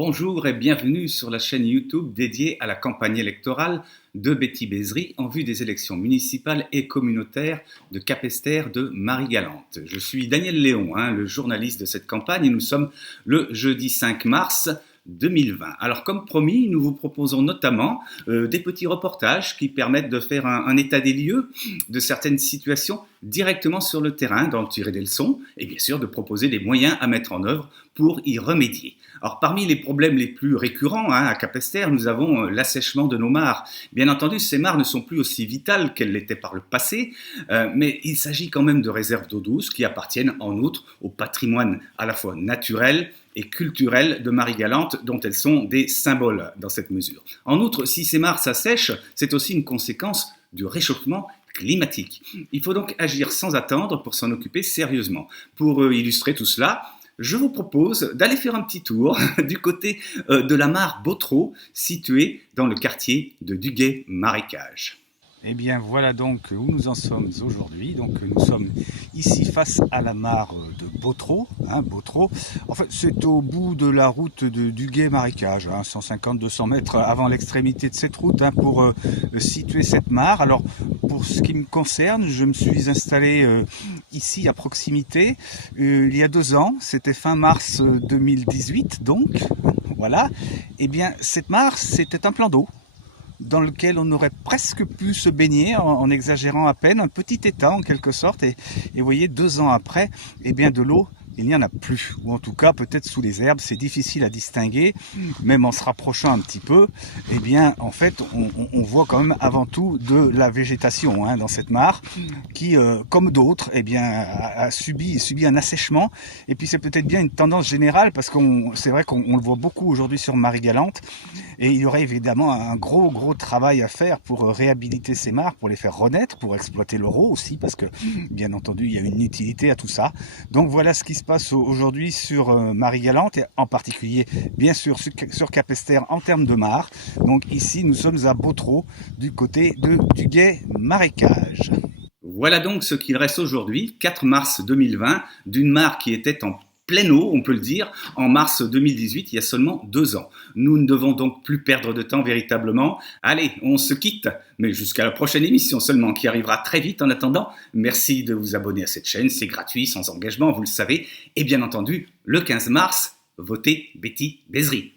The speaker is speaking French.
Bonjour et bienvenue sur la chaîne YouTube dédiée à la campagne électorale de Betty Bézry en vue des élections municipales et communautaires de Capesterre de Marie-Galante. Je suis Daniel Léon, le journaliste de cette campagne, et nous sommes le jeudi 5 mars 2020. Alors comme promis, nous vous proposons notamment des petits reportages qui permettent de faire un état des lieux de certaines situations directement sur le terrain, d'en tirer des leçons et bien sûr de proposer des moyens à mettre en œuvre pour y remédier. Alors parmi les problèmes les plus récurrents à Capesterre, nous avons l'assèchement de nos mares. Bien entendu, ces mares ne sont plus aussi vitales qu'elles l'étaient par le passé, mais il s'agit quand même de réserves d'eau douce qui appartiennent en outre au patrimoine à la fois naturel et culturel de Marie-Galante, dont elles sont des symboles dans cette mesure. En outre, si ces mares s'assèchent, c'est aussi une conséquence du réchauffement climatique. Il faut donc agir sans attendre pour s'en occuper sérieusement. Pour illustrer tout cela, je vous propose d'aller faire un petit tour du côté de la mare Bautreau, située dans le quartier de Duguay-Marécage. Eh bien voilà donc où nous en sommes aujourd'hui. Donc nous sommes ici face à la mare de Bautreau. Bautreau. En fait c'est au bout de la route de Duguay-Marécage, 150-200 mètres avant l'extrémité de cette route pour situer cette mare. Alors pour ce qui me concerne, je me suis installé ici à proximité il y a 2 ans. C'était fin mars 2018 donc. Voilà. Eh bien cette mare c'était un plan d'eau dans lequel on aurait presque pu se baigner en exagérant à peine, un petit étang en quelque sorte, et vous voyez 2 ans après, eh bien de l'eau il n'y en a plus, ou en tout cas peut-être sous les herbes, c'est difficile à distinguer, même en se rapprochant un petit peu, eh bien en fait on voit quand même avant tout de la végétation dans cette mare, qui comme d'autres eh bien a subi un assèchement, et puis c'est peut-être bien une tendance générale, parce que c'est vrai qu'on le voit beaucoup aujourd'hui sur Marie-Galante, et il y aurait évidemment un gros travail à faire pour réhabiliter ces mares, pour les faire renaître, pour exploiter l'euro aussi, parce que bien entendu il y a une utilité à tout ça. Donc voilà ce qui se passe aujourd'hui sur Marie-Galante, et en particulier bien sûr sur Capesterre en termes de mares. Donc ici nous sommes à Bautreau, du côté de Duguay-Marécage. Voilà donc ce qu'il reste aujourd'hui, 4 mars 2020, d'une mare qui était en pleine eau, on peut le dire, en mars 2018, il y a seulement 2 ans. Nous ne devons donc plus perdre de temps véritablement. Allez, on se quitte, mais jusqu'à la prochaine émission seulement, qui arrivera très vite. En attendant, merci de vous abonner à cette chaîne, c'est gratuit, sans engagement, vous le savez. Et bien entendu, le 15 mars, votez Betty Bézry.